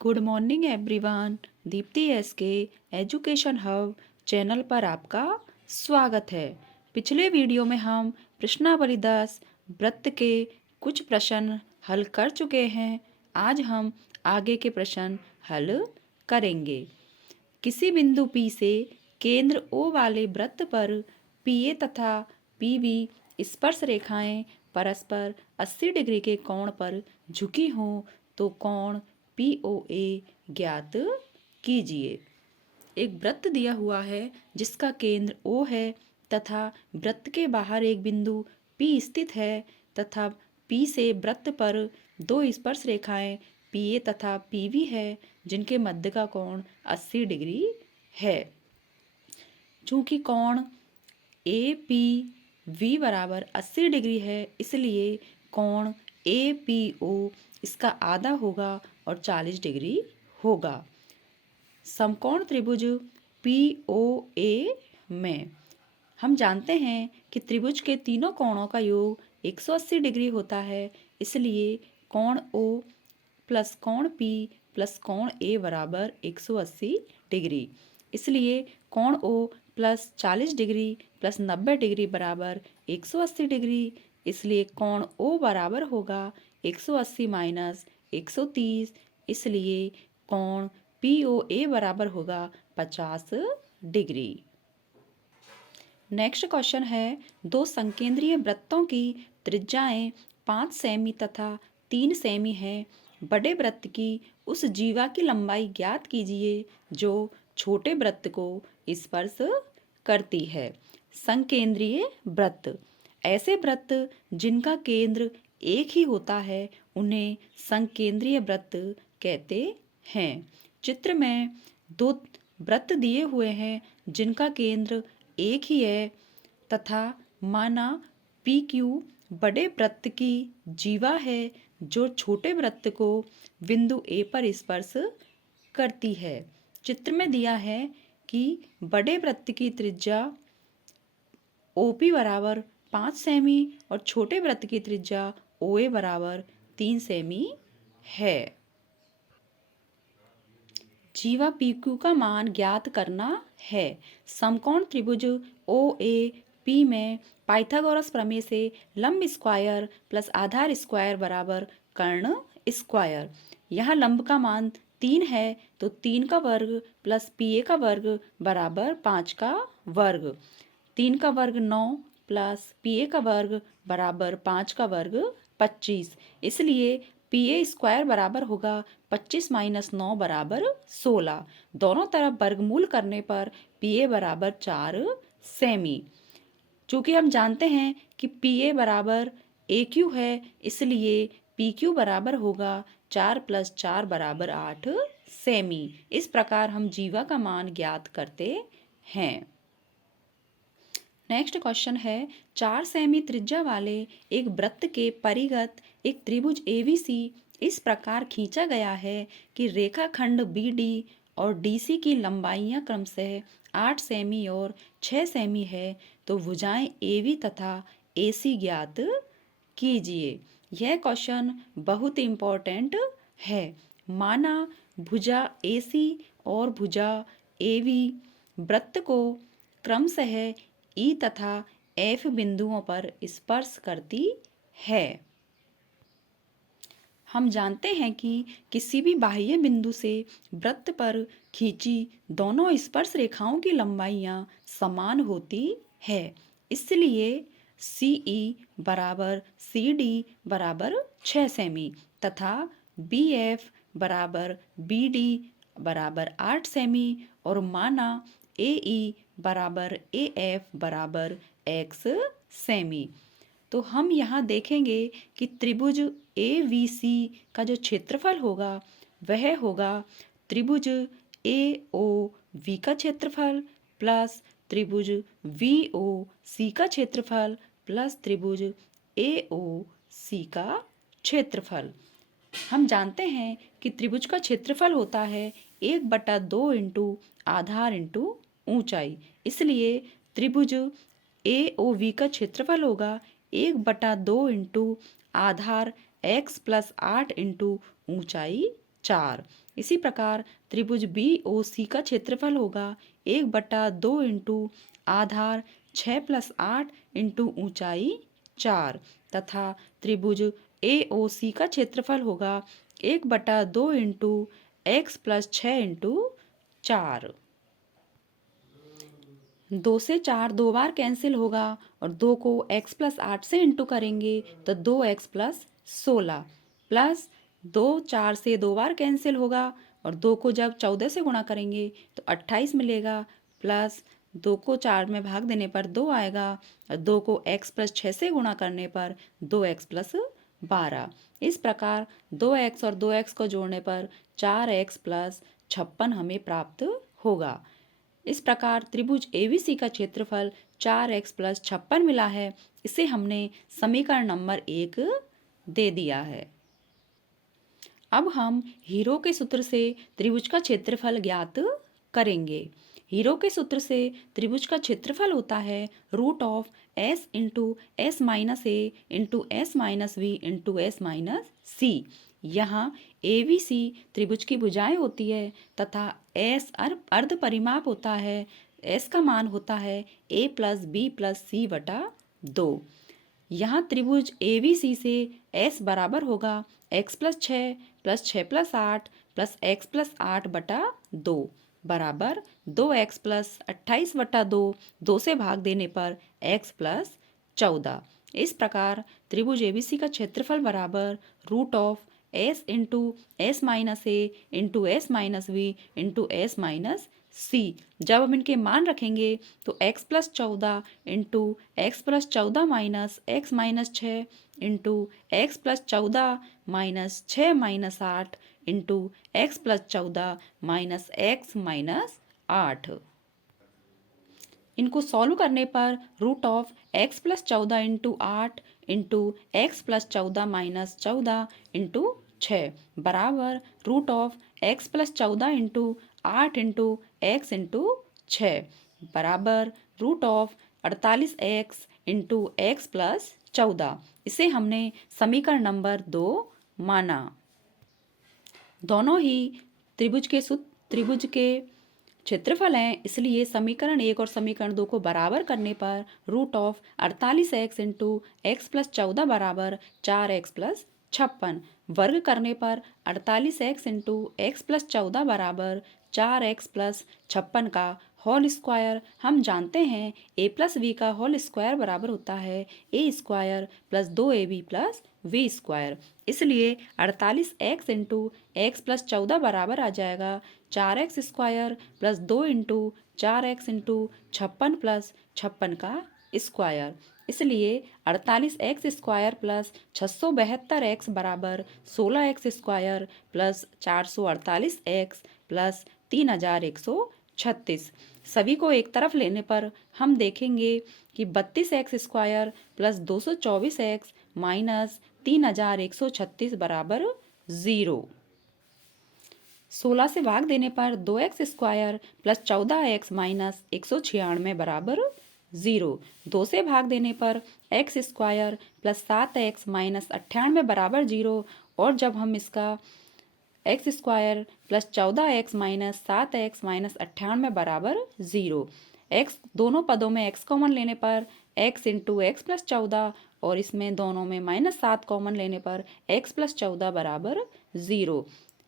Good morning everyone. Deepti S के education hub channel पर आपका स्वागत है। पिछले वीडियो में हम प्रश्नावली 10 वृत्त के कुछ प्रश्न हल कर चुके हैं। आज हम आगे के प्रश्न हल करेंगे। किसी बिंदु P से केंद्र O वाले वृत्त पर PA तथा PB स्पर्श रेखाएं परस्पर 80 डिग्री के कोण पर झुकी हों तो कोण POA ज्ञात कीजिए। एक वृत्त दिया हुआ है जिसका केंद्र O है तथा वृत्त के बाहर एक बिंदु P स्थित है तथा P से वृत्त पर दो स्पर्श रेखाएं PA तथा PB है जिनके मध्य का कोण 80 डिग्री है। चूंकि कोण APV बराबर 80 डिग्री है इसलिए कोण APO इसका आधा होगा और 40 डिग्री होगा। समकोण त्रिभुज POA में हम जानते हैं कि त्रिभुज के तीनों कोणों का योग 180 डिग्री होता है, इसलिए कोण O प्लस कोण P प्लस कोण A बराबर 180 डिग्री। इसलिए कोण O plus 40 degree plus 90 degree बराबर 180 डिग्री। इसलिए कोण O बराबर होगा 180 माइनस 130। इसलिए कोण POA बराबर होगा 50 डिग्री। नेक्स्ट क्वेश्चन है, दो संकेंद्रीय वृत्तों की त्रिज्याएं 5 सेमी तथा 3 सेमी है। बड़े वृत्त की उस जीवा की लंबाई ज्ञात कीजिए जो छोटे वृत्त को स्पर्श करती है। संकेंद्रीय वृत्त ऐसे वृत्त जिनका केंद्र एक ही होता है उन्हें संकेंद्रीय वृत्त कहते हैं। चित्र में दो वृत्त दिए हुए हैं जिनका केंद्र एक ही है तथा माना PQ बड़े वृत्त की जीवा है जो छोटे वृत्त को बिंदु A पर स्पर्श करती है। चित्र में दिया है कि बड़े वृत्त की त्रिज्या OP बराबर 5 सेमी और छोटे वृत्त की त्रिज्या OA बराबर 3 सेमी है। जीवा PQ का मान ज्ञात करना है। समकोण त्रिभुज OAP में पाइथागोरस प्रमेय से लंब स्क्वायर प्लस आधार स्क्वायर बराबर कर्ण स्क्वायर। यहाँ लंब का मान 3 है तो 3 का वर्ग प्लस PA का वर्ग बराबर 5 का वर्ग। 3 का वर्ग 9 प्लस PA का वर्ग बराबर 5 का वर्ग 25। इसलिए PA स्क्वायर बराबर होगा 25 माइनस 9 बराबर 16। दोनों तरफ वर्गमूल करने पर PA बराबर 4 सेमी। चूँकि हम जानते हैं कि PA बराबर AQ है इसलिए PQ बराबर होगा 4 प्लस 4 बराबर 8 सेमी। इस प्रकार हम जीवा का मान ज्ञात करते हैं। नेक्स्ट क्वेश्चन है, 4 सेमी त्रिज्या वाले एक वृत्त के परिगत एक त्रिभुज ABC इस प्रकार खींचा गया है कि रेखाखंड BD और DC की लंबाइयां क्रमशः 8 सेमी और 6 सेमी है तो भुजाएं AV तथा AC ज्ञात कीजिए। यह क्वेश्चन बहुत इम्पोर्टेंट है। माना भुजा AC और भुजा AV वृत्त को क्रमशः E तथा F बिंदुओं पर स्पर्श करती है। हम जानते हैं कि किसी भी बाह्य बिंदु से वृत्त पर खींची दोनों स्पर्श रेखाओं की लंबाइयां समान होती है। इसलिए CE बराबर CD बराबर 6 सेमी तथा BF बराबर BD बराबर 8 सेमी और माना AE बराबर AF बराबर X सेमी। तो हम यहाँ देखेंगे कि त्रिभुज AVC का जो क्षेत्रफल होगा वह होगा त्रिभुज AOV का क्षेत्रफल प्लस त्रिभुज VOC का क्षेत्रफल प्लस त्रिभुज AOC का क्षेत्रफल। हम जानते हैं कि त्रिभुज का क्षेत्रफल होता है 1/2 इंटू आधार इंटू ऊंचाई। इसलिए त्रिभुज AOV का क्षेत्रफल होगा 1/2 इंटू आधार x प्लस 8 इंटू ऊंचाई 4। इसी प्रकार त्रिभुज बी ओ सी का क्षेत्रफल होगा 1/2 इंटू आधार 6 + 8 इंटू ऊंचाई 4 तथा त्रिभुज ए ओ सी का क्षेत्रफल होगा 1/2 इंटू x + 6 इंटू 4। 2 से 4 दो बार कैंसिल होगा और 2 को x + 8 से इंटू करेंगे तो 2x + 16 प्लस 2 4 से दो बार कैंसिल होगा और 2 को जब 14 से गुणा करेंगे तो 28 मिलेगा प्लस 2 को 4 में भाग देने पर 2 आएगा और 2 को x + 6 से गुणा करने पर 2x + 12। इस प्रकार 2x और 2x को जोड़ने पर 4x + 56 हमें प्राप्त होगा। इस प्रकार त्रिभुज एबीसी का क्षेत्रफल 4x + 56 मिला है। इसे हमने समीकरण नंबर 1 दे दिया है। अब हम हीरो के सूत्र से त्रिभुज का क्षेत्रफल ज्ञात करेंगे। हीरो के सूत्र से त्रिभुज का क्षेत्रफल होता है √s into s - a into s - v into s - c। यहाँ ए बी सी त्रिभुज की भुजाएं होती है तथा एस अर्ध परिमाप होता है। एस का मान होता है a + b + c बटा 2। यहाँ त्रिभुज ए बी सी से s बराबर होगा x + 6 + 6 + 8 + x + 8 बटा 2 बराबर 2x + 28 बटा 2। 2 से भाग देने पर x + 14। इस प्रकार त्रिभुज एबीसी का क्षेत्रफल बराबर √s into s - a into s - v into s - c। जब हम इनके मान रखेंगे तो x + 14 into x + 14 - x - 6 into x + 14 - 6 - 8 into x + 14 - x - 8। इनको सॉल्व करने पर √x + 14 into 8 into x + 14 - 14 into 6 बराबर √x + 14 into 8 into x into 6 बराबर √48x इंटू x + 14। इसे हमने समीकरण नंबर 2 माना। दोनों ही त्रिभुज के क्षेत्रफल हैं, इसलिए समीकरण 1 और समीकरण 2 को बराबर करने पर √48x इंटू x + 14 बराबर 4x + 56। वर्ग करने पर 48x इंटू x + 14 बराबर 4x + 56 का होल स्क्वायर। हम जानते हैं a + b का होल स्क्वायर बराबर होता है a² + 2ab + v²। इसलिए 48x इंटू x + 14 बराबर आ जाएगा 4x² + 2 इंटू 4x इंटू 56 + 56 का स्क्वायर। इसलिए 48x² + 672x बराबर 16x² + 448x + 3136। सभी को एक तरफ लेने पर हम देखेंगे कि 32x² + 224x - 3136 बराबर 0। 16 से भाग देने पर 2x² + 14x - 196 बराबर 0। 2 से भाग देने पर x² + 7x - 98 बराबर 0। और जब हम इसका x² + 14x - 7x - 98 बराबर 0। x दोनों पदों में x कॉमन लेने पर x इंटू x + 14 और इसमें दोनों में -7 कॉमन लेने पर x + 14 बराबर 0।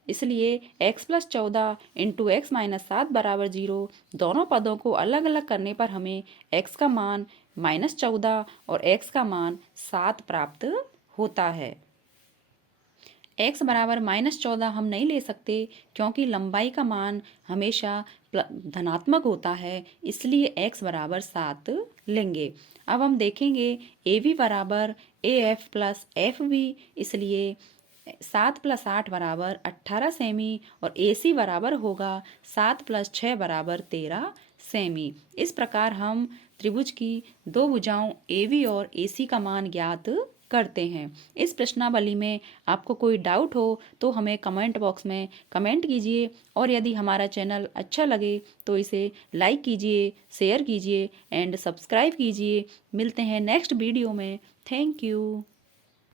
इसलिए x + 14 इंटू x - 7 बराबर 0। दोनों पदों को अलग अलग करने पर हमें x का मान -14 और x का मान 7 प्राप्त होता है। x बराबर -14 हम नहीं ले सकते क्योंकि लंबाई का मान हमेशा धनात्मक होता है, इसलिए x बराबर 7 लेंगे। अब हम देखेंगे AB बराबर AF + FB, इसलिए 7 + 8 बराबर 18 सेमी और AC बराबर होगा 7 + 6 बराबर 13 सेमी। इस प्रकार हम त्रिभुज की दो भुजाओं AB और AC का मान ज्ञात करते हैं। इस प्रश्नावली में आपको कोई डाउट हो तो हमें कमेंट बॉक्स में कमेंट कीजिए और यदि हमारा चैनल अच्छा लगे तो इसे लाइक कीजिए, शेयर कीजिए एंड सब्सक्राइब कीजिए। मिलते हैं नेक्स्ट वीडियो में। Thank you.